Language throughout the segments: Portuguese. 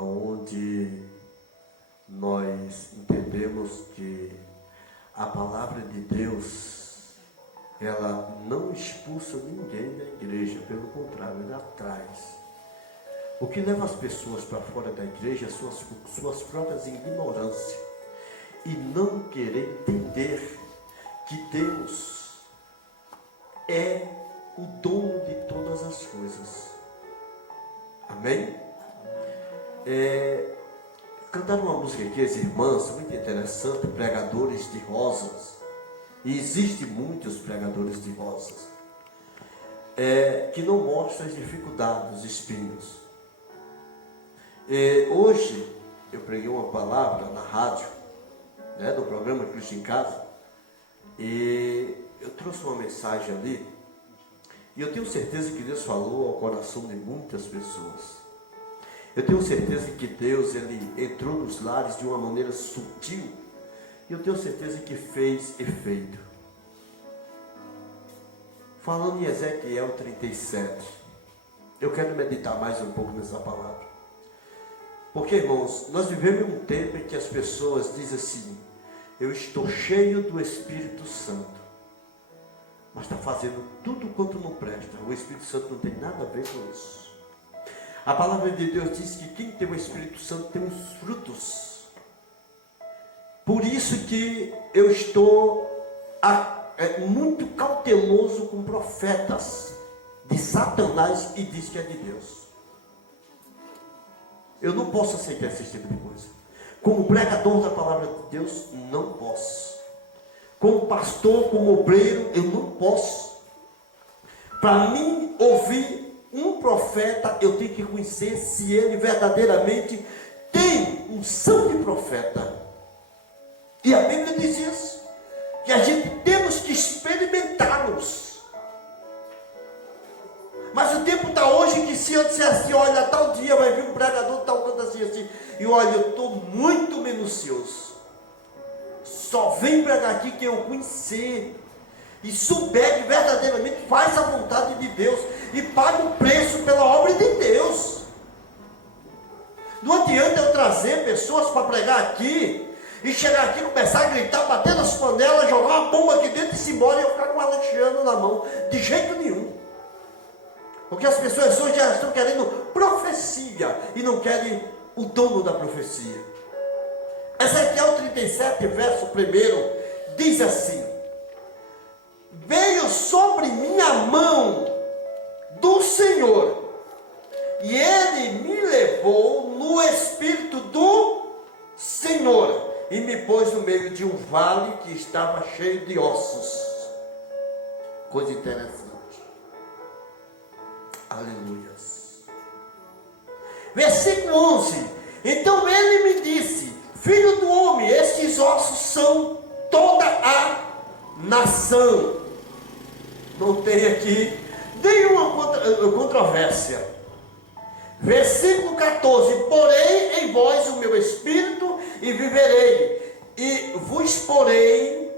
onde nós entendemos que a palavra de Deus, ela não expulsa ninguém da igreja, pelo contrário, ela traz. O que leva as pessoas para fora da igreja são suas próprias ignorâncias e não querer entender que Deus é o dono de todas as coisas. Amém? Cantaram uma música aqui, as irmãs, muito interessante, pregadores de rosas. E existem muitos pregadores de rosas que não mostram as dificuldades, os espinhos. Hoje eu preguei uma palavra na rádio, no programa Cristo em Casa, e eu trouxe uma mensagem ali, e eu tenho certeza que Deus falou ao coração de muitas pessoas. Eu tenho certeza que Deus, Ele entrou nos lares de uma maneira sutil, e eu tenho certeza que fez efeito. Falando em Ezequiel 37, eu quero meditar mais um pouco nessa palavra. Porque, irmãos, nós vivemos um tempo em que as pessoas dizem assim: eu estou cheio do Espírito Santo, mas está fazendo tudo quanto não presta. O Espírito Santo não tem nada a ver com isso. A palavra de Deus diz que quem tem o Espírito Santo tem os frutos. Por isso que eu estou muito cauteloso com profetas de Satanás e diz que é de Deus. Eu não posso aceitar esse tipo de coisa. Como pregador da palavra de Deus, não posso. Como pastor, como obreiro, eu não posso. Para mim ouvir um profeta, eu tenho que conhecer se ele verdadeiramente tem unção de profeta. E a Bíblia diz isso, que a gente temos que experimentá-los. Mas o tempo está hoje que se eu disser assim: olha, tal dia vai vir um pregador tal coisa assim, e olha, eu estou muito minucioso, só vem pregar aqui quem eu conhecer e souber que verdadeiramente faz a vontade de Deus e paga o preço pela obra de Deus. Não adianta eu trazer pessoas para pregar aqui e chegar aqui, começar a gritar, bater nas panelas, jogar uma bomba aqui dentro e se embora e eu ficar com ela cheando na mão. De jeito nenhum. Porque as pessoas hoje já estão querendo profecia e não querem o dono da profecia. Ezequiel 37, verso 1, diz assim: veio sobre minha mão do Senhor, e Ele me levou no Espírito do Senhor, e me pôs no meio de um vale que estava cheio de ossos. Coisa interessante. Aleluias. Versículo 11. Então ele me disse: filho do homem, estes ossos são toda a nação. Não tem aqui nenhuma controvérsia. Versículo 14. Porém em vós o meu espírito e viverei, e vos porei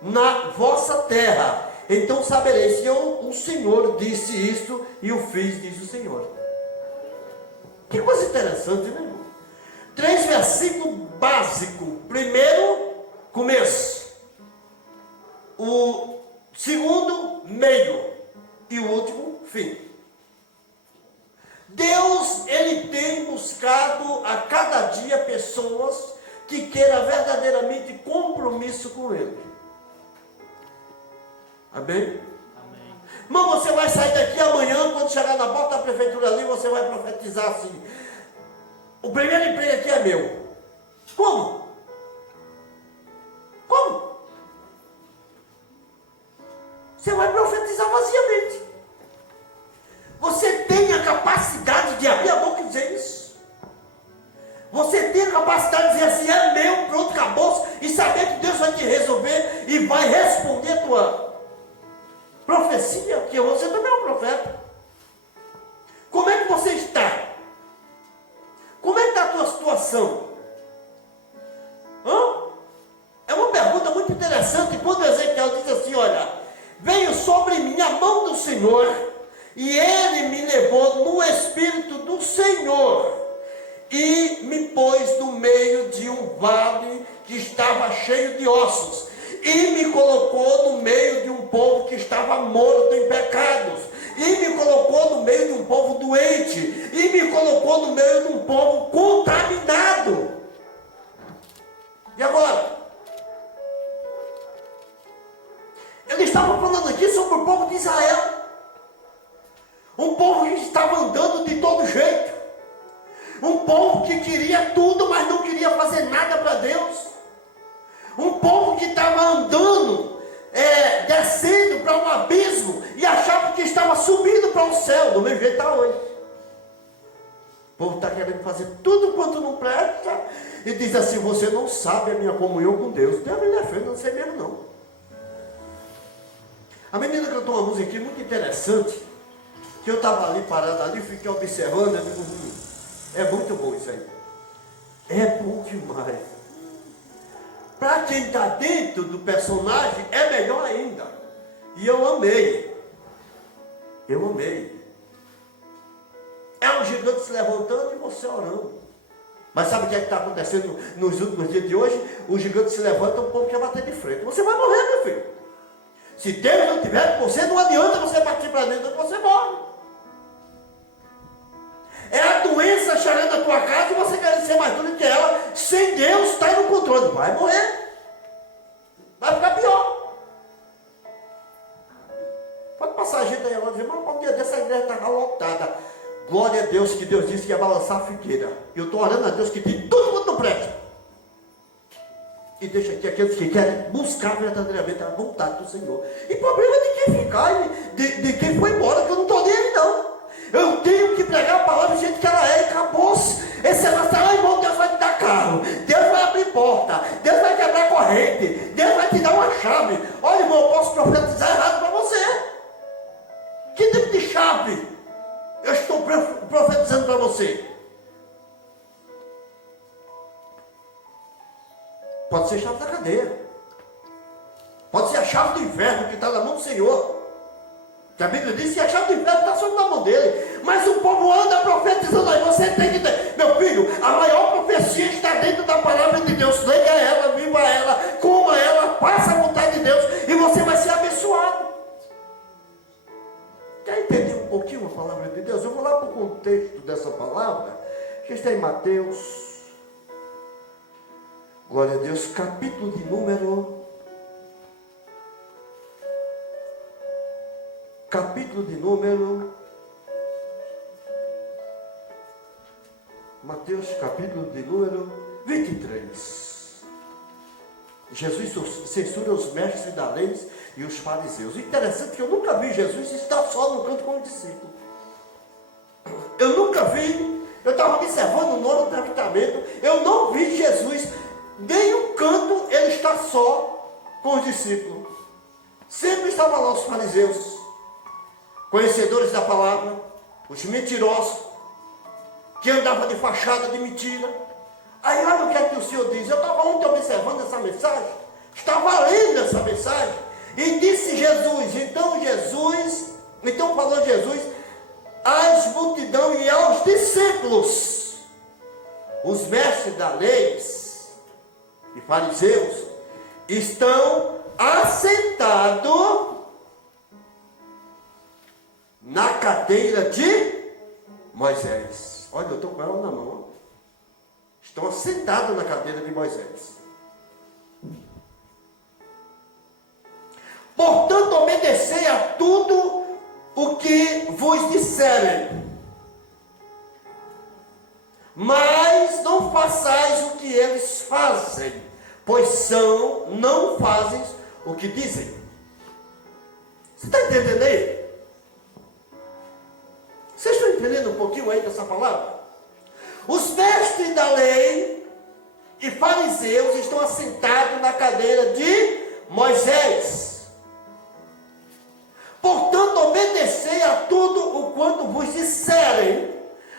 na vossa terra. Então sabereis que o Senhor disse isto e o fiz, diz o Senhor. Que coisa interessante, né, irmão? 3 versículos básicos. Primeiro, começo. O segundo, meio. E o último, fim. Deus, Ele tem buscado a cada dia pessoas que queiram verdadeiramente compromisso com Ele. Amém? Amém. Irmão, você vai sair daqui amanhã, quando chegar na porta da prefeitura ali, você vai profetizar assim: o primeiro emprego aqui é meu. Como? Como? Você vai profetizar vaziamente. Você tem a capacidade de abrir a boca e dizer isso? Você tem a capacidade de dizer assim: é meu, pronto, acabou, e saber que Deus vai te resolver e vai responder a tua profecia, que você também é um profeta. Como é que você está? Como é que está a tua situação? É uma pergunta muito interessante. Quando Ezequiel diz assim: olha, veio sobre mim a mão do Senhor, e Ele me levou no Espírito do Senhor, e me pôs no meio de um vale que estava cheio de ossos, e me colocou no meio de um povo que estava morto em pecados, e me colocou no meio de um povo doente, e me colocou no meio de um povo contaminado. E agora? Ele estava falando aqui sobre o povo de Israel, um povo que estava andando de todo jeito, um povo que queria tudo, mas não queria fazer nada para Deus, um povo que estava andando, descendo para um abismo, e achava que estava subindo para o céu, do mesmo jeito está hoje. O povo está querendo fazer tudo quanto não presta, e diz assim: você não sabe a minha comunhão com Deus. Deus me defende, não sei mesmo não. A menina cantou uma música aqui muito interessante, que eu estava ali parado ali, fiquei observando, eu digo, é muito bom isso aí. É bom demais. Para quem está dentro do personagem, é melhor ainda. E eu amei. Eu amei. É um gigante se levantando e você orando. Mas sabe o que é que está acontecendo nos últimos dias de hoje? O gigante se levanta, o povo quer bater de frente. Você vai morrer, meu filho. Se Deus não tiver com você, não adianta você partir para dentro, você morre. É a doença chegando na tua casa e você quer ser mais duro que ela. Sem Deus, está no controle. Vai morrer. Vai ficar pior. Pode passar a gente aí agora e dizer, mas um dia dessa igreja está lotada. Glória a Deus, que Deus disse que ia balançar a figueira. Eu estou orando a Deus que tem tudo quanto não presta. E deixa aqui aqueles que querem buscar verdadeiramente a vontade do Senhor. E problema de quem ficar, de quem foi embora, que eu não estou nem aí não. Eu tenho que pregar a palavra do jeito que ela é, e acabou-se. Esse negócio está lá, irmão, Deus vai te dar carro, Deus vai abrir porta, Deus vai quebrar corrente, Deus vai te dar uma chave. Olha, irmão, eu posso profetizar errado para você. Que tipo de chave eu estou profetizando para você? Pode ser chave da cadeia, pode ser a chave do inferno que está na mão do Senhor, que a Bíblia diz que a chave do inferno está sobre na mão dele. Mas o povo anda profetizando aí. Você tem que ter, meu filho, a maior profecia está dentro da palavra de Deus. Leia ela, viva ela, coma ela, faça a vontade de Deus, e você vai ser abençoado. Quer entender um pouquinho a palavra de Deus? Eu vou lá para o contexto dessa palavra, que está em Mateus, glória a Deus, capítulo de número 23. Jesus censura os mestres da lei e os fariseus. Interessante que eu nunca vi Jesus estar só no canto como discípulo. Eu nunca vi, eu estava observando no Novo Testamento, eu não vi Jesus, nem um canto ele está só com os discípulos. Sempre estavam lá os fariseus, conhecedores da palavra, os mentirosos, que andavam de fachada de mentira. Aí olha o que é que o Senhor diz. Eu estava ontem observando essa mensagem, estava lendo essa mensagem, e disse Jesus, então falou Jesus às multidão e aos discípulos: os mestres da lei e fariseus estão assentados na cadeira de Moisés. Olha, eu estou com ela na mão. Estão assentados na cadeira de Moisés. Portanto, obedecei a tudo o que vos disserem, mas não façais o que eles fazem, pois não fazem o que dizem. Você está entendendo aí? Vocês estão entendendo um pouquinho aí dessa palavra? Os mestres da lei e fariseus estão assentados na cadeira de Moisés. Portanto, obedecei a tudo o quanto vos disserem,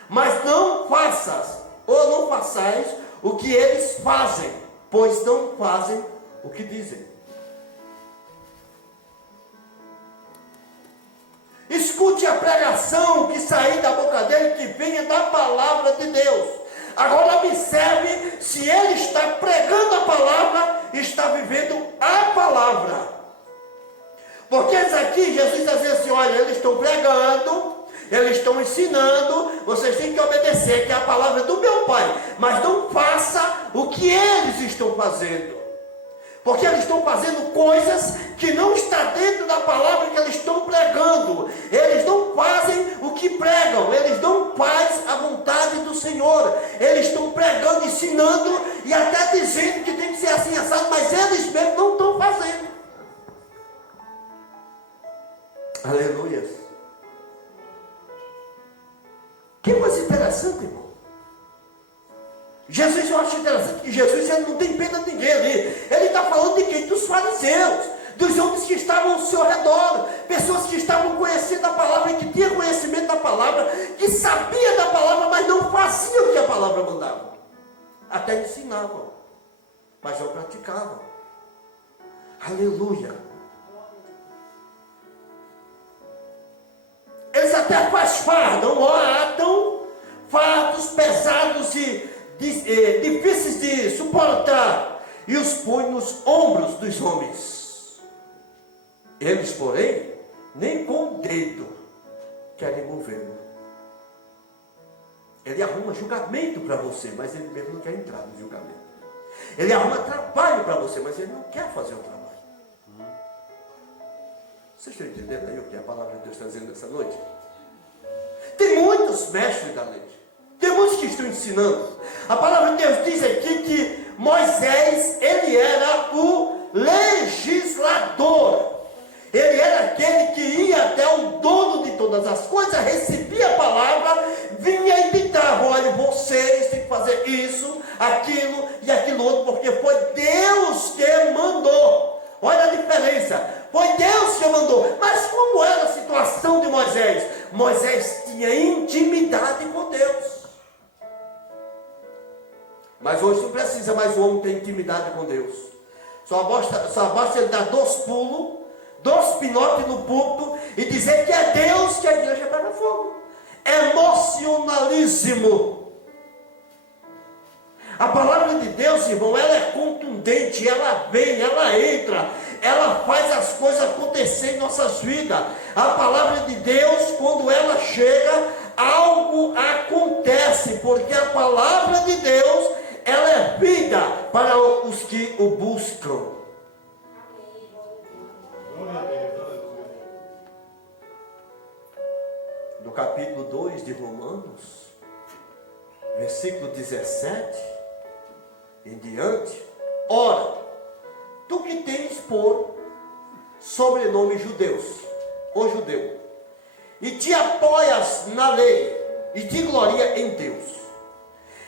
mas não façais o que eles fazem, pois não fazem o que dizem. Escute a pregação que sair da boca dele, que venha da palavra de Deus. Agora observe se ele está pregando a palavra, está vivendo a palavra. Porque aqui Jesus está dizendo assim, olha, eles estão pregando, eles estão ensinando, vocês têm que obedecer, que é a palavra do meu Pai, mas não faça o que eles estão fazendo. Porque eles estão fazendo coisas que não está dentro da palavra que eles estão pregando. Eles não fazem o que pregam, eles não fazem a vontade do Senhor. Eles estão pregando, ensinando e até dizendo que tem que ser assim assado, mas eles mesmos não estão fazendo. Aleluia. Que coisa interessante, irmão. Jesus, eu acho interessante que Jesus ele não tem pena de ninguém ali. Ele está falando de quem? Dos fariseus, dos homens que estavam ao seu redor, pessoas que estavam conhecendo a palavra, que tinham conhecimento da palavra, que sabiam da palavra, mas não faziam o que a palavra mandava. Até ensinavam, mas não praticavam. Aleluia. Eles até atam fardos pesados e difíceis de suportar, e os põe nos ombros dos homens. Eles, porém, nem com o dedo querem movê-lo. Ele arruma julgamento para você, mas ele mesmo não quer entrar no julgamento. Ele arruma trabalho para você, mas ele não quer fazer o trabalho. Vocês estão entendendo aí o que a palavra de Deus está dizendo nessa noite? Tem muitos mestres da lei, tem muitos que estão ensinando. A palavra de Deus diz aqui que Moisés, ele era o legislador. Ele era aquele que ia até o dono de todas as coisas, recebia a palavra, vinha e ditava, olha, vocês têm que fazer isso, aquilo e aquilo outro, porque foi Deus que mandou. Olha a diferença. Foi Deus que mandou. Mas como era a situação de Moisés? Moisés tinha intimidade com Deus. Mas hoje não precisa mais o homem ter intimidade com Deus. Só basta ele dar 2 pulos, 2 pinotes no púlpito e dizer que é Deus que a igreja pega fogo. Emocionalismo. A palavra de Deus, irmão, ela é contundente, ela vem, ela entra, ela faz as coisas acontecer em nossas vidas. A palavra de Deus, quando ela chega, algo acontece, porque a palavra de Deus, ela é vida para os que o buscam. No capítulo 2 de Romanos, versículo 17 em diante, ora, tu que tens por sobrenome judeus, ou judeu, e te apoias na lei, e te gloria em Deus,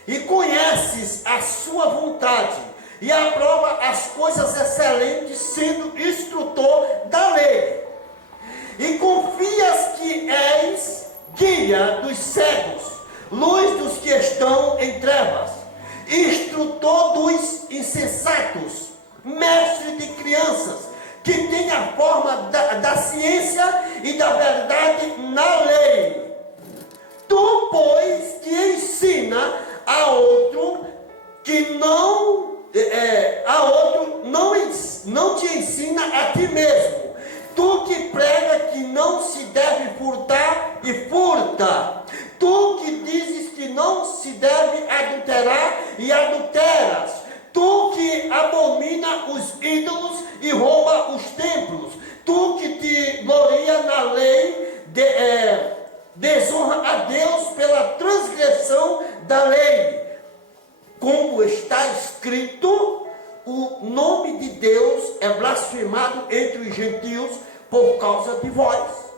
e conheces a sua vontade, e aprova as coisas excelentes, sendo instrutor da lei, e confias que és guia dos cegos, luz dos que estão em trevas, instrutor dos insensatos, mestre de crianças, que tem a forma da ciência e da verdade na lei. Tu, pois, que ensina a outro que não te ensina a ti mesmo. Tu que prega que não se deve furtar e furta. Tu que dizes que não se deve adulterar e adulteras. Tu que abomina os ídolos e rouba os templos. Tu que te gloria na lei, desonra a Deus pela transgressão da lei. Como está escrito, o nome de Deus é blasfemado entre os gentios por causa de vós.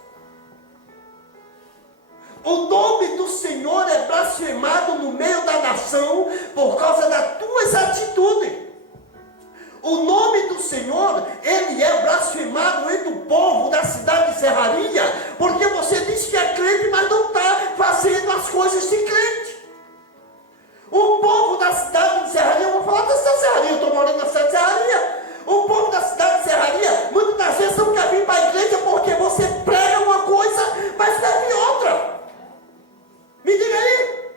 O nome do Senhor é blasfemado no meio da nação por causa das tuas atitudes. O nome do Senhor, ele é blasfemado entre o povo da cidade de Serraria, porque você diz que é crente, mas não está fazendo as coisas de crente. O povo da cidade de Serraria, eu vou falar dessa Serraria, eu estou morando na cidade de Serraria. O povo da cidade de Serraria, muitas das vezes não quer vir para a igreja porque você prega uma coisa, mas deve outra. Me diga aí.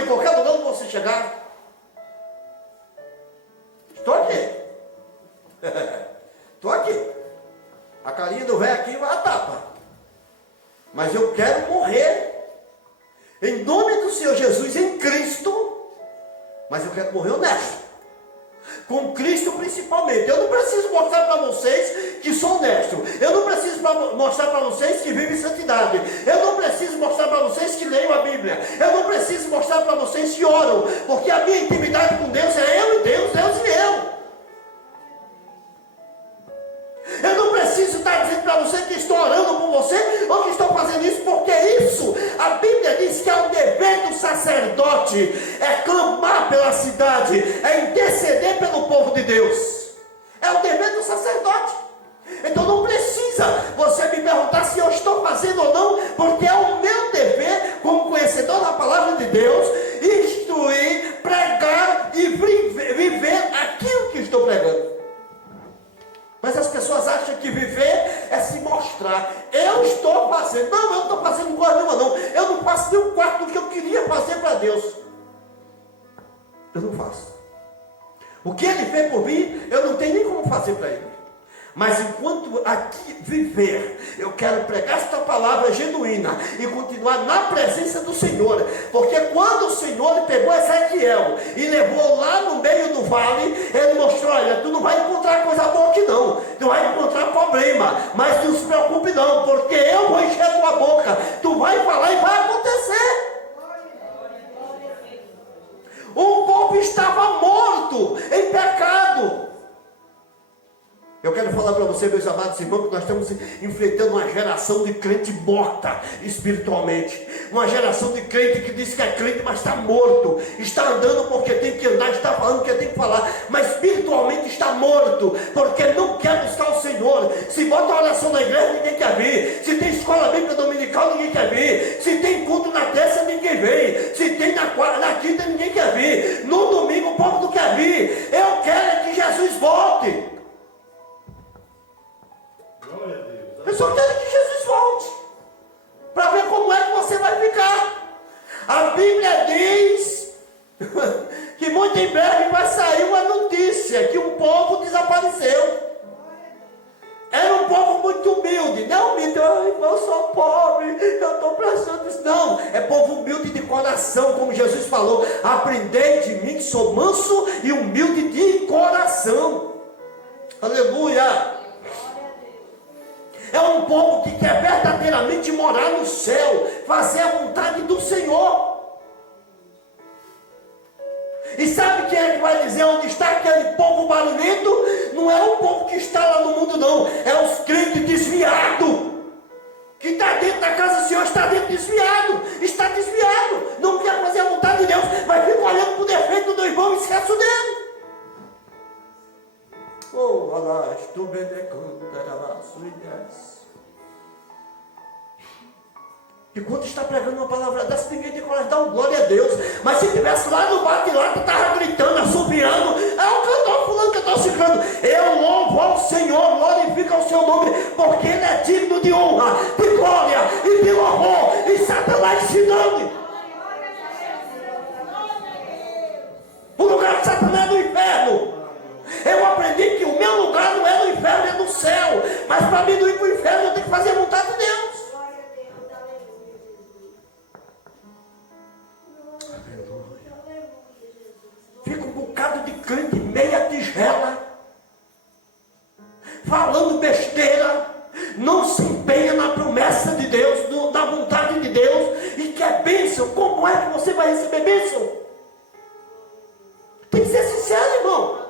em qualquer lugar onde você chegar. Estou aqui. Estou aqui. A carinha do velho aqui vai a tapa. Mas eu quero morrer em nome do Senhor Jesus, em Cristo. Mas eu quero morrer honesto. Com Cristo principalmente. Eu não preciso mostrar para vocês que sou honesto. Eu não preciso mostrar para vocês que vivo em santidade. Eu não preciso mostrar para vocês que leio a Bíblia. Eu não preciso mostrar para vocês que oram. Porque a minha intimidade com Deus é eu e Deus, Deus e eu. Eu não preciso estar dizendo para você que estou orando por você ou que estou fazendo isso, porque isso, a Bíblia diz que é o dever do sacerdote, é clamar pela cidade, é interceder pelo povo de Deus. É o dever do sacerdote. Então não precisa você me perguntar se eu estou fazendo ou não, porque é o meu dever, como conhecedor da palavra de Deus, instruir, pregar e viver aquilo que estou pregando. Mas as pessoas acham que viver é se mostrar. Eu estou fazendo. Não, eu não estou fazendo coisa nenhuma, não. Eu não faço nem um quarto do que eu queria fazer para Deus. Eu não faço. O que Ele fez por mim, eu não tenho nem como fazer para Ele. Mas enquanto aqui viver, eu quero pregar esta palavra genuína e continuar na presença do Senhor. Porque quando o Senhor pegou Ezequiel e levou lá no meio do vale, Ele mostrou: olha, tu não vai encontrar coisa boa aqui não, tu vai encontrar problema, mas não se preocupe não, porque eu vou encher a tua boca, tu vai falar e vai acontecer. O povo estava morto em pecado. Eu quero falar para você, meus amados irmãos, que nós estamos enfrentando uma geração de crente morta espiritualmente. Uma geração de crente que diz que é crente, mas está morto. Está andando porque tem que andar, está falando porque tem que falar, mas espiritualmente está morto, porque não quer buscar o Senhor. Se bota oração na igreja, ninguém quer vir. Se tem escola bíblica dominical, ninguém quer vir. Se tem culto na terça, ninguém vem. Se tem na quinta, ninguém quer vir. No domingo, o povo não quer vir. Eu quero que Jesus volte. Eu só quero que Jesus volte, para ver como é que você vai ficar. A Bíblia diz que muito em breve vai sair uma notícia que um povo desapareceu. Era um povo muito humilde, não humilde, eu sou pobre, eu estou precisando disso. Não, é povo humilde de coração, como Jesus falou: aprendei de mim que sou manso e humilde de coração. Aleluia. É um povo que quer verdadeiramente morar no céu, fazer a vontade do Senhor. E sabe quem é que vai dizer onde está aquele povo barulhento? Não é o povo que está lá no mundo, não. É os crentes desviados. Que está dentro da casa do Senhor, está dentro desviado. Está desviado. Não quer fazer a vontade de Deus, mas fica olhando para o defeito do irmão e esquece o dele. Oh, alás, tu e quando está pregando uma palavra dessa, ninguém tem coragem de dar um glória a Deus. Mas se estivesse lá no bate-lata, estava gritando, assobiando: é o cantor fulano, cantor ciclano. Eu louvo ao Senhor, glorifico ao seu nome, porque Ele é digno de honra, de glória e de louvor. E Satanás se dane. O lugar de Satanás é no inferno. Eu aprendi que o meu lugar não é no inferno, é no céu. Mas para mim não ir para o inferno, eu tenho que fazer a vontade de Deus. Fica um bocado de crente meia tigela, falando besteira, não se empenha na promessa de Deus, na vontade de Deus, e quer bênção. Como é que você vai receber bênção? Tem que ser sincero, irmão.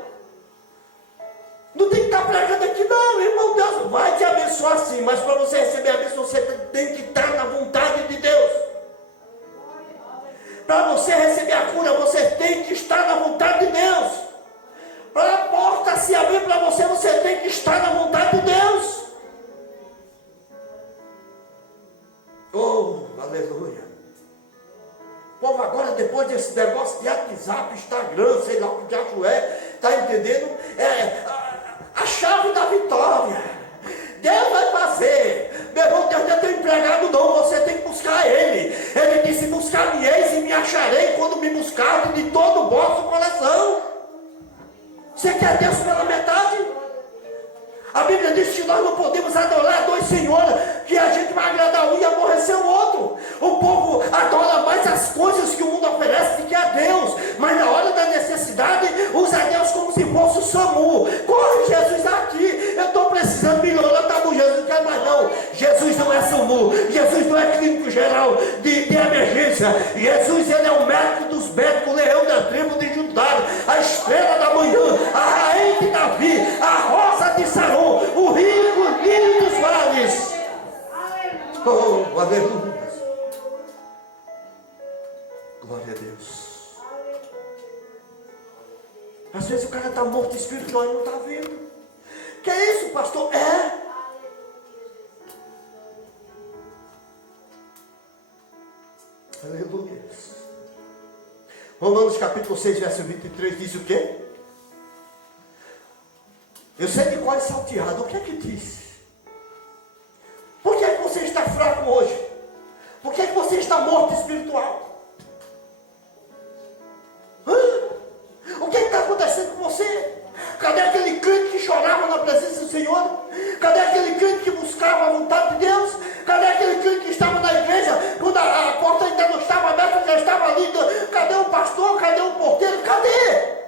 Não tem que estar pregando aqui, não, irmão. Deus vai te abençoar sim, mas para você receber a bênção, você tem que estar na vontade de Deus. Para você receber a cura, você tem que estar na vontade de Deus. Para a porta se abrir para você, você tem que estar na vontade de Deus. Oh, aleluia. O povo agora, depois desse negócio de WhatsApp, Instagram, sei lá o que diabo é, está entendendo? A chave da vitória. Deus vai fazer. Meu irmão, Deus não é teu empregado não, você tem que buscar Ele. Ele disse: buscar-me-eis e me acharei quando me buscarem de todo o vosso coração. Você quer Deus pela metade? A Bíblia diz que nós não podemos adorar dois senhores, que a gente vai agradar um e aborrecer o outro. O povo adora mais as coisas que o mundo oferece do que a Deus, mas na hora da necessidade usa Deus como se fosse o SAMU. Corre, Jesus, aqui, eu estou precisando melhorar, tá bom, Jesus, não quer mais não. Jesus não é SAMU, Jesus não é clínico geral de emergência. Jesus, ele é o médico dos médicos, o leão da tribo de Judá, a estrela da manhã, a rainha de Davi, a rosa de Sarão, o rico lírio dos vales. Oh, aleluia. Glória a Deus. Às vezes o cara está morto espiritual e não está vendo. Que é isso, pastor? É. Aleluia. Romanos capítulo 6, verso 23 diz o quê? Eu sei de qual é salteado. O que é que diz? Por que é que você está fraco hoje? Por que é que você está morto espiritual? O que está acontecendo com você? Cadê aquele crente que chorava na presença do Senhor? Cadê aquele crente que buscava a vontade de Deus? Cadê aquele crente que estava na igreja quando a porta ainda não estava aberta, já estava ali? Cadê o pastor? Cadê o porteiro? Cadê?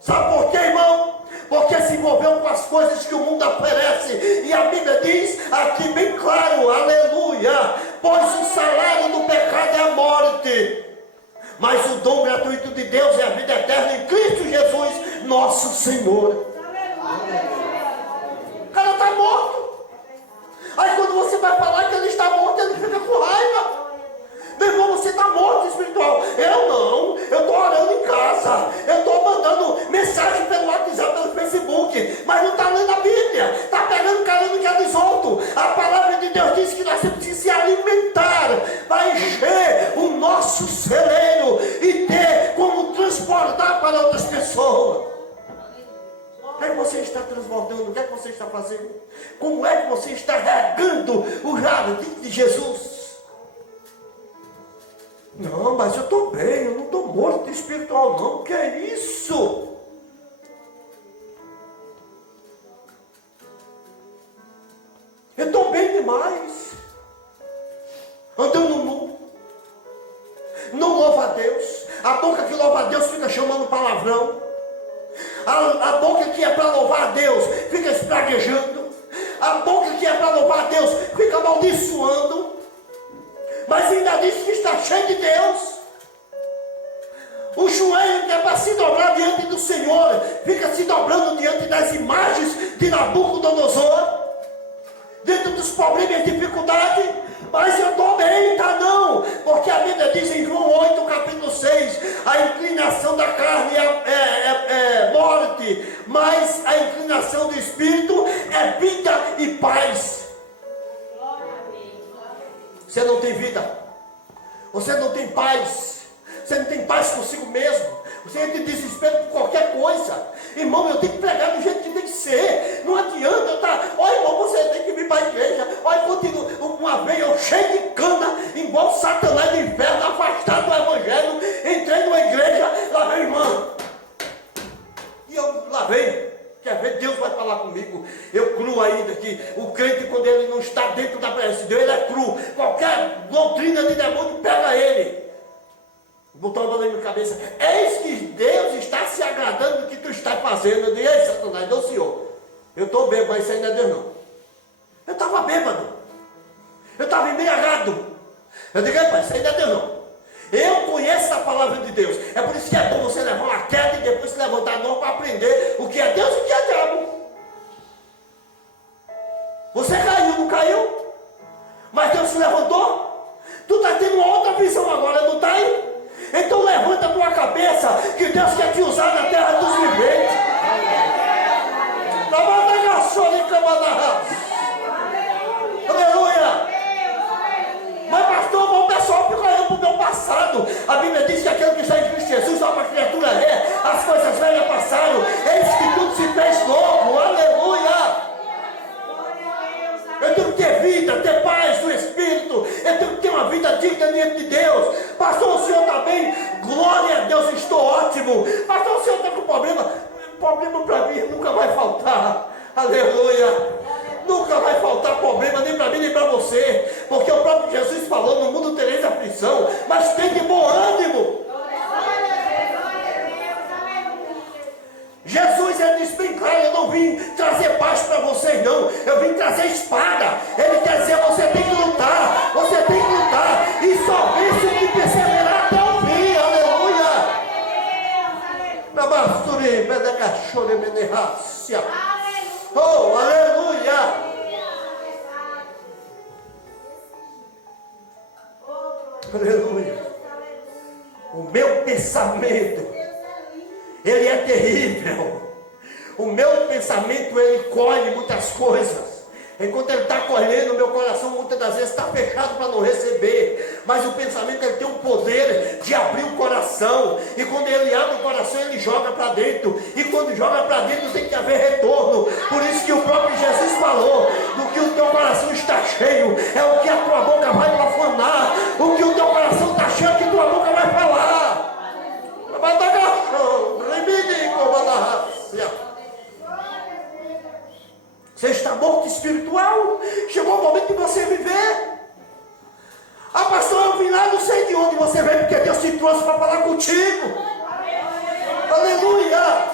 Sabe por quê, irmão? Porque se envolveu com as coisas que o mundo oferece. E a Bíblia diz aqui bem claro, aleluia, pois o salário do pecado é a morte, mas o dom gratuito de Deus é a vida eterna em Cristo Jesus, nosso Senhor. O cara está morto. Aí quando você vai falar que ele está morto, ele fica com raiva. Meu irmão, você está morto espiritual. Eu não, eu estou orando em casa, eu estou mandando mensagem pelo WhatsApp, pelo Facebook, mas não está lendo a Bíblia, está pegando caramba que é desolto. A palavra de Deus diz que nós temos que se alimentar para encher o nosso celeiro e ter como transportar para outras pessoas. O que é que você está transbordando? O que é que você está fazendo? Como é que você está regando o jardim de Jesus? Não, mas eu estou bem, eu não estou morto espiritual não. O que é isso? Eu estou bem demais. Andando nu. Não louva a Deus. A boca que louva a Deus fica chamando palavrão. A boca que é para louvar a Deus fica espraguejando. A boca que é para louvar a Deus fica amaldiçoando. Mas ainda diz que está cheio de Deus. O joelho que é para se dobrar diante do Senhor fica se dobrando diante das imagens de Nabucodonosor, dentro dos problemas e dificuldades. Mas eu estou bem, tá não? Porque a Bíblia diz em João 8, capítulo 6, a inclinação da carne é morte, mas a inclinação do Espírito é vida e paz. Você não tem vida, você não tem paz, você não tem paz consigo mesmo, você entra em desespero por qualquer coisa. Irmão, eu tenho que pregar do jeito que tem que ser, não adianta, tá? Olha, irmão, você tem que vir para a igreja. Olha, continua, uma vez eu cheio de cana, igual Satanás do inferno, afastado do evangelho, entrei numa igreja, lá vem irmã, e eu lá venho. Quer ver? Deus vai falar comigo. Eu cru ainda que o crente, quando ele não está dentro da presença de Deus, ele é cru. Qualquer doutrina de demônio pega ele. Botou a mão na minha cabeça. Eis que Deus está se agradando do que tu está fazendo. Eu disse, ei, Satanás, não, senhor. Eu estou bêbado, mas isso aí não é Deus não. Eu estava bêbado. Eu estava embriagado. Eu digo, pai, isso aí não é Deus não. Eu conheço a palavra de Deus. É por isso que é bom você levar uma queda e depois se levantar de novo para aprender o que é Deus e o que é diabo. Você caiu, não caiu? Mas Deus se levantou? Tu está tendo uma outra visão agora, não está aí? Então levanta a tua cabeça, que Deus quer te usar na terra dos viventes. Aleluia. Mas pastor, o pessoal fica olhando para o meu passado. A Bíblia diz que aquele que está em Cristo Jesus, nova criatura é. As coisas velhas passaram, eis que tudo se fez novo. Aleluia. Eu tenho que ter vida, ter paz no Espírito. Eu tenho que ter uma vida digna diante de Deus. Pastor, o próximo. Pastor, o senhor está com problema? Problema para mim nunca vai faltar. Aleluia. Nunca vai faltar problema, nem para mim, nem para você. Porque o próprio Jesus falou, no mundo tereis aflição, mas tem de bom ânimo. Jesus, ele disse bem claro, eu não vim trazer paz para vocês não, eu vim trazer espada. Ele quer dizer, você tem que lutar, você tem que lutar, e só vence o que perseverar até o fim. Aleluia. Oh, aleluia. Aleluia. O meu pensamento, ele é terrível. O meu pensamento, ele colhe muitas coisas. Enquanto ele está colhendo, o meu coração muitas das vezes está fechado para não receber. Mas o pensamento, ele tem o poder de abrir o coração. E quando ele abre o coração, ele joga para dentro. E quando joga para dentro, tem que haver retorno. Por isso que o próprio Jesus falou, do que o teu coração está cheio, é o que a tua boca vai profanar. O que o teu coração está cheio, é o que a tua boca vai falar. Você está morto espiritual. Chegou o momento de você viver. Ah, pastor, eu vim lá, não sei de onde você veio, porque Deus te trouxe para falar contigo. Aleluia.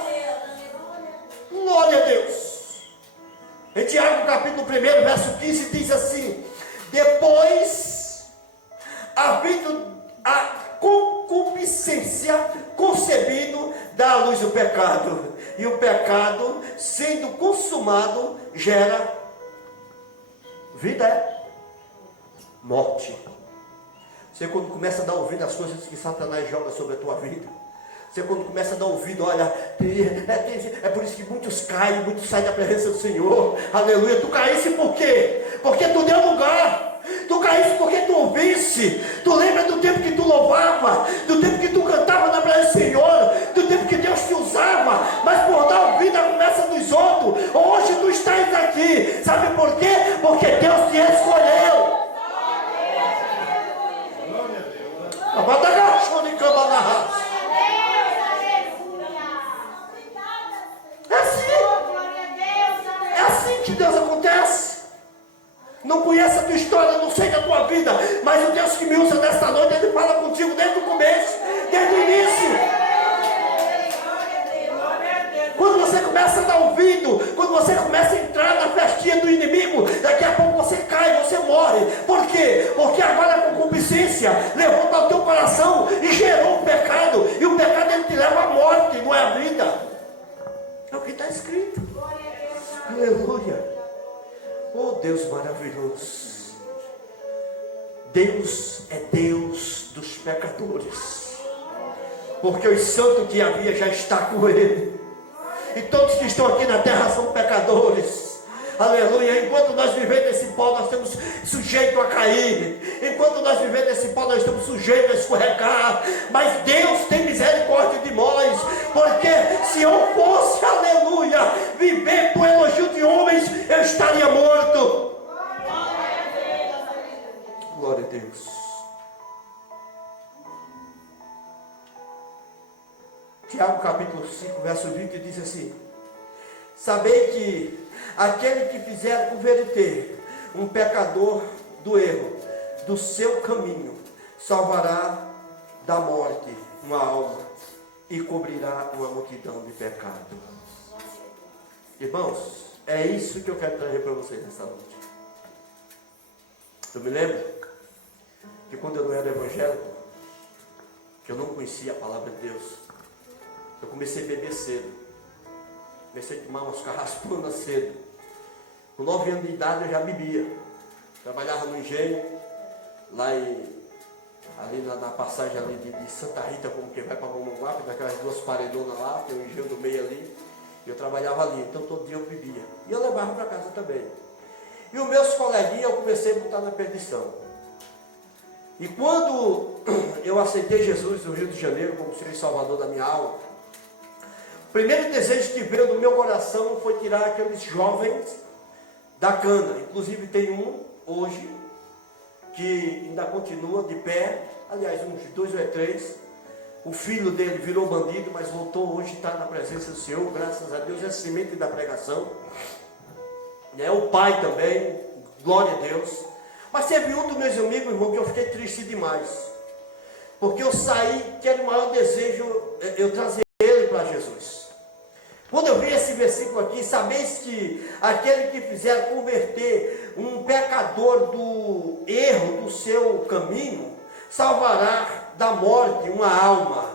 Glória a Deus. Em Tiago capítulo 1, verso 15, diz assim: depois, havendo a concupiscência concebido, dá à luz o pecado. E o pecado, sendo consumado, gera vida, morte. Você, quando começa a dar ouvido às coisas que Satanás joga sobre a tua vida, você, quando começa a dar ouvido, olha, é por isso que muitos caem, muitos saem da presença do Senhor. Aleluia. Tu caísse por quê? Porque tu deu lugar. Tu caísse porque tu ouvisse. Tu lembra do tempo que tu louvava, do tempo que tu cantava na presença do Senhor, do tempo que Deus te usava, mas por dar ouvido à conversa dos outros, hoje tu estás aqui. Sabe por quê? Porque Deus te escolheu. É assim que Deus acontece. Não conheço a tua história, não sei da tua vida, mas o Deus que me usa nesta noite, Ele fala contigo desde o começo, desde o início. Quando você começa a dar ouvido, quando você começa a entrar na festinha do inimigo, daqui a pouco você cai, você morre. Por quê? Porque agora a concupiscência levou para o teu coração e gerou o pecado. E o pecado, ele te leva à morte, não é a vida. É o que está escrito. Aleluia. Oh, Deus maravilhoso. Deus é Deus dos pecadores. Porque os santos que havia já está com Ele. E todos que estão aqui na terra são pecadores. Aleluia. Enquanto nós vivemos nesse pó, nós estamos sujeitos a cair. Enquanto nós vivemos nesse pó, nós estamos sujeitos a escorregar. Mas Deus tem misericórdia de nós. Porque se eu fosse, aleluia, viver por elogio de homens, eu estaria morto. Glória a Deus. Tiago capítulo 5, verso 20 diz assim: sabei que aquele que fizer converter um pecador do erro, do seu caminho, salvará da morte uma alma e cobrirá uma multidão de pecado. Irmãos, é isso que eu quero trazer para vocês nessa noite. Eu me lembro que quando eu não era evangélico, que eu não conhecia a palavra de Deus, eu comecei a beber cedo. Comecei a tomar umas carraspanas cedo. Com 9 anos de idade eu já bebia. Trabalhava no engenho, ali na passagem ali de Santa Rita, como que vai para Mongaguá, daquelas 2 paredonas lá, tem um engenho do meio ali. E eu trabalhava ali, então todo dia eu bebia. E eu levava para casa também. E os meus coleguinhas eu comecei a botar na perdição. E quando eu aceitei Jesus no Rio de Janeiro como Senhor e Salvador da minha alma, o primeiro desejo que veio do meu coração foi tirar aqueles jovens da cana. Inclusive tem um hoje que ainda continua de pé, aliás uns 2 ou 3, O filho dele virou bandido, mas voltou hoje, está na presença do Senhor, graças a Deus, é semente da pregação. O pai também, glória a Deus. Mas teve um dos meus amigos, irmão, que eu fiquei triste demais. Porque eu saí, que era o maior desejo, eu trazer ele para Jesus. Quando eu vi esse versículo aqui, sabeis que aquele que fizer converter um pecador do erro do seu caminho, salvará da morte uma alma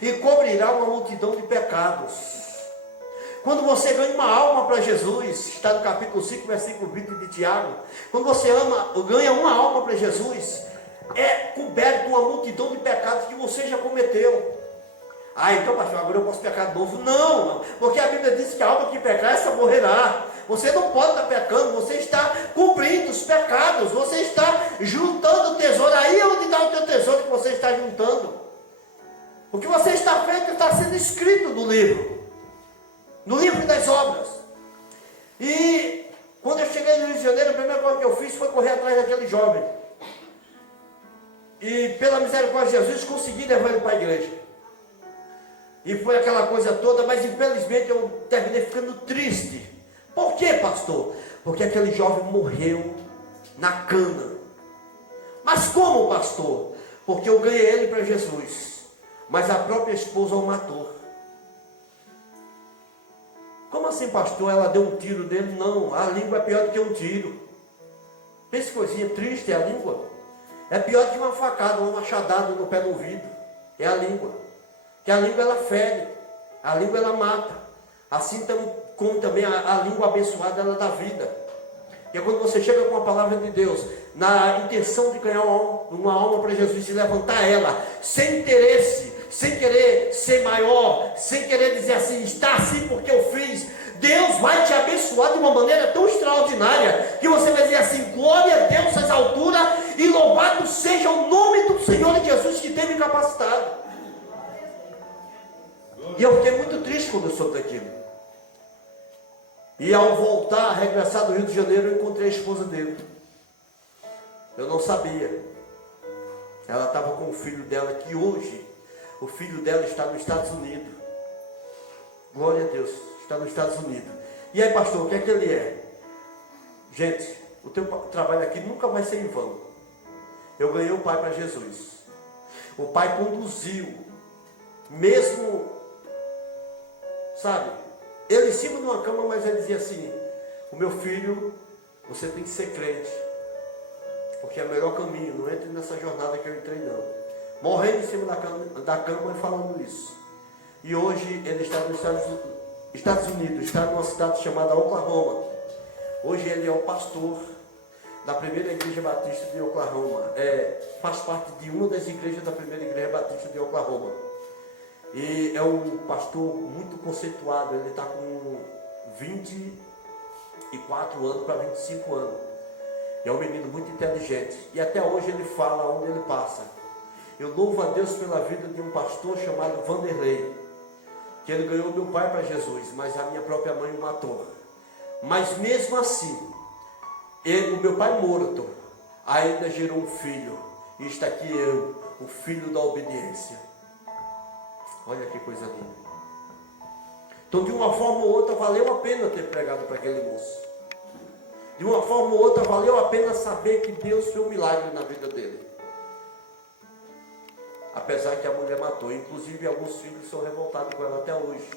e cobrirá uma multidão de pecados. Quando você ganha uma alma para Jesus, está no capítulo 5, versículo 20 de Tiago, quando você ganha uma alma para Jesus, é coberto uma multidão de pecados que você já cometeu. Então pastor, agora eu posso pecar de novo? Não, porque a Bíblia diz que a alma que pecar, essa morrerá. Você não pode estar pecando, você está cobrindo os pecados, você está juntando tesouro. Aí é onde está o teu tesouro que você está juntando. O que você está feito está sendo escrito no livro das obras. E quando eu cheguei no Rio de Janeiro, a primeira coisa que eu fiz foi correr atrás daquele jovem. E pela misericórdia de Jesus, consegui levar ele para a igreja. E foi aquela coisa toda, mas infelizmente eu terminei ficando triste. Por quê, pastor? Porque aquele jovem morreu na cana. Mas como, pastor? Porque eu ganhei ele para Jesus, mas a própria esposa o matou. Como assim, pastor? Ela deu um tiro nele? Não, a língua é pior do que um tiro. Pensa que coisinha triste é a língua. É pior que uma facada, uma machadada no pé do ouvido. É a língua. Que a língua ela fere, a língua ela mata. Assim como também a língua abençoada ela dá vida. E é quando você chega com a palavra de Deus, na intenção de ganhar uma alma para Jesus e levantar ela, sem interesse, sem querer ser maior, sem querer dizer assim, está assim porque eu fiz, Deus vai te abençoar de uma maneira tão extraordinária, que você vai dizer assim, glória a Deus às alturas, e louvado seja o nome do Senhor Jesus que tem me capacitado. E eu fiquei muito triste quando eu soube daquilo. E ao voltar, regressar do Rio de Janeiro, eu encontrei a esposa dele. Eu não sabia. Ela estava com o filho dela, que hoje, o filho dela está nos Estados Unidos. Glória a Deus, está nos Estados Unidos. E aí, pastor, o que é que ele é? Gente, o teu trabalho aqui nunca vai ser em vão. Eu ganhei o pai para Jesus. O pai conduziu, mesmo... Sabe, ele em cima de uma cama, mas ele dizia assim, o meu filho, você tem que ser crente, porque é o melhor caminho, não entre nessa jornada que eu entrei não. Morrendo em cima da cama e falando isso. E hoje ele está nos Estados Unidos, está numa cidade chamada Oklahoma. Hoje ele é o pastor da primeira igreja batista de Oklahoma. Faz parte de uma das igrejas da primeira igreja batista de Oklahoma. E é um pastor muito conceituado, ele está com 24 anos para 25 anos. É um menino muito inteligente. E até hoje ele fala onde ele passa. Eu louvo a Deus pela vida de um pastor chamado Vanderlei, que ele ganhou meu pai para Jesus, mas a minha própria mãe o matou. Mas mesmo assim, o meu pai morto ainda gerou um filho. E está aqui eu, o filho da obediência. Olha que coisa linda. Então, de uma forma ou outra, valeu a pena ter pregado para aquele moço. De uma forma ou outra, valeu a pena saber que Deus fez um milagre na vida dele. Apesar que a mulher matou. Inclusive, alguns filhos são revoltados com ela até hoje.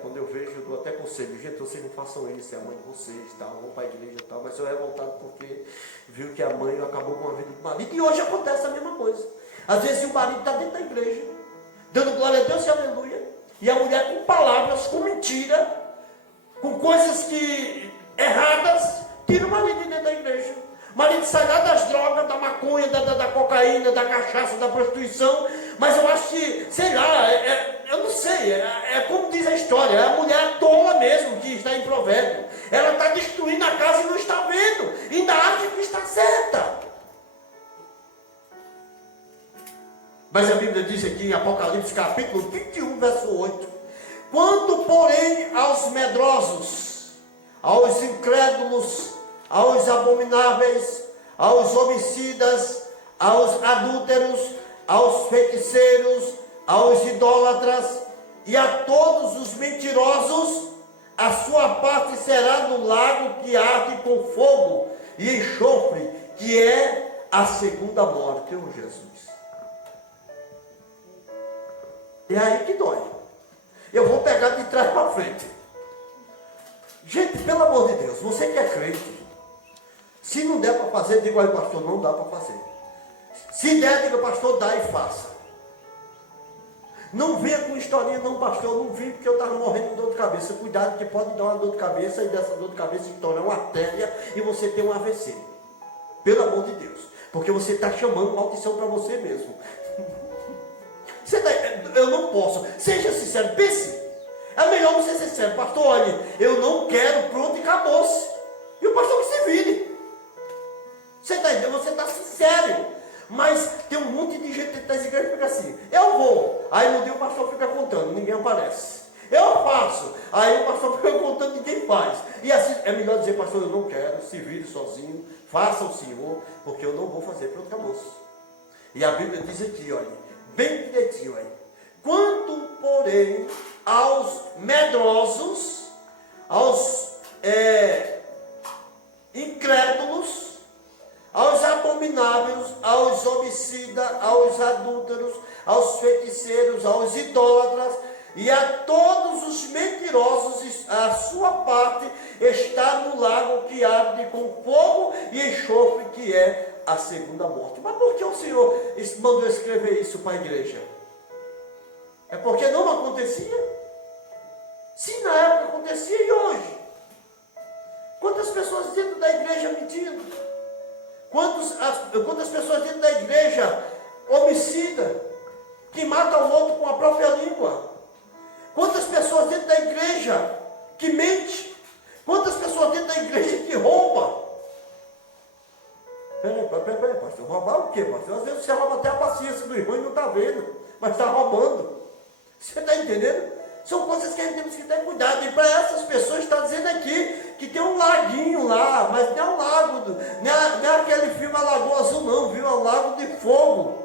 Quando eu vejo, eu dou até conselho. Gente, vocês não façam isso, é a mãe de vocês, tal, vão para a igreja e tal. Mas são revoltados porque viu que a mãe acabou com a vida do marido. E hoje acontece a mesma coisa. Às vezes o marido está dentro da igreja, dando glória a Deus e aleluia, e a mulher com palavras, com mentira, com coisas erradas, tira o marido dentro da igreja. O marido sai lá das drogas, da maconha, da cocaína, da cachaça, da prostituição, mas eu acho que, sei lá, eu não sei, é como diz a história, é a mulher tola mesmo que está em provérbio. Ela está destruindo a casa e não está vendo, ainda acha que está certa. Mas a Bíblia diz aqui em Apocalipse capítulo 21, verso 8. Quanto, porém, aos medrosos, aos incrédulos, aos abomináveis, aos homicidas, aos adúlteros, aos feiticeiros, aos idólatras e a todos os mentirosos, a sua parte será no lago que arde com fogo e enxofre, que é a segunda morte. Oh, Jesus! É aí que dói. Eu vou pegar de trás para frente. Gente, pelo amor de Deus, você que é crente, se não der para fazer, diga aí, pastor, não dá para fazer. Se der, diga, pastor, dá e faça. Não venha com historinha, não, pastor, eu não vim porque eu estava morrendo de dor de cabeça. Cuidado que pode dar uma dor de cabeça e dessa dor de cabeça estourar uma artéria e você ter um AVC. Pelo amor de Deus. Porque você está chamando maldição para você mesmo. Eu não posso. Seja sincero, pense. É melhor você ser sincero. Pastor, olha, eu não quero, pronto e acabou-se. E o pastor que se vire. Você está entendendo? Você está sincero. Mas tem um monte de gente que das igrejas que fica assim, eu vou. Aí no dia o pastor fica contando, ninguém aparece. Eu faço. Aí o pastor fica contando, ninguém faz. E assim, é melhor dizer, pastor, eu não quero, se vire sozinho, faça o Senhor, porque eu não vou fazer, pronto, acabou-se. E a Bíblia diz aqui, olha, bem direitinho aí. Quanto, porém, aos medrosos, aos incrédulos, aos abomináveis, aos homicidas, aos adúlteros, aos feiticeiros, aos idólatras, e a todos os mentirosos, a sua parte está no lago que arde com fogo e enxofre, que é a segunda morte. Mas por que o Senhor mandou escrever isso para a igreja? É porque não acontecia? Se na época acontecia, e hoje? Quantas pessoas dentro da igreja mentindo? Quantas pessoas dentro da igreja homicida, que matam o outro com a própria língua? Quantas pessoas dentro da igreja que mente? Quantas pessoas dentro da igreja que rouba? Peraí, pastor, roubar o quê, pastor? Às vezes você rouba até a paciência do irmão e não está vendo, mas está roubando. Você está entendendo? São coisas que a gente temos que ter cuidado. E para essas pessoas está dizendo aqui que tem um laguinho lá, mas não é um lago, não é aquele filme A Lagoa Azul não, viu? É um lago de fogo,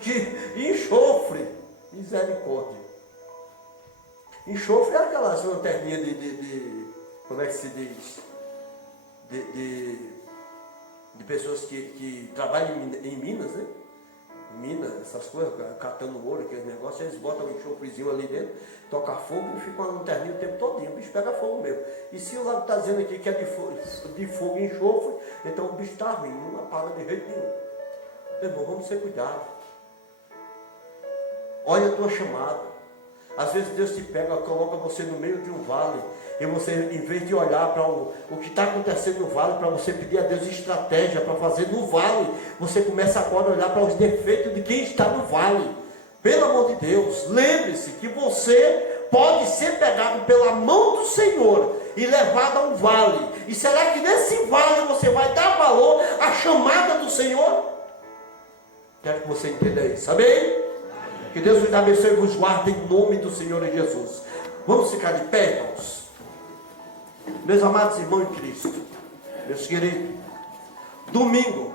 que enxofre. Misericórdia. Enxofre é aquelas lanterninhas como é que se diz? De pessoas que trabalham em Minas, né? Minas, essas coisas, catando ouro, aquele negócio, eles botam um enxofrezinho ali dentro, toca fogo e fica uma lanterninha o tempo todinho, o bicho pega fogo mesmo. E se o lado está dizendo aqui que é de fogo e enxofre, então o bicho está ruim, não apaga de jeito nenhum. Irmão, vamos ter cuidado. Olha a tua chamada. Às vezes Deus te pega, coloca você no meio de um vale, e você, em vez de olhar para o que está acontecendo no vale, para você pedir a Deus estratégia para fazer no vale, você começa agora a olhar para os defeitos de quem está no vale. Pelo amor de Deus, lembre-se que você pode ser pegado pela mão do Senhor e levado a um vale. E será que nesse vale você vai dar valor à chamada do Senhor? Quero que você entenda isso, amém? Que Deus vos abençoe e vos guarde em nome do Senhor Jesus. Vamos ficar de pé, irmãos. Meus amados irmãos em Cristo, meus queridos, domingo,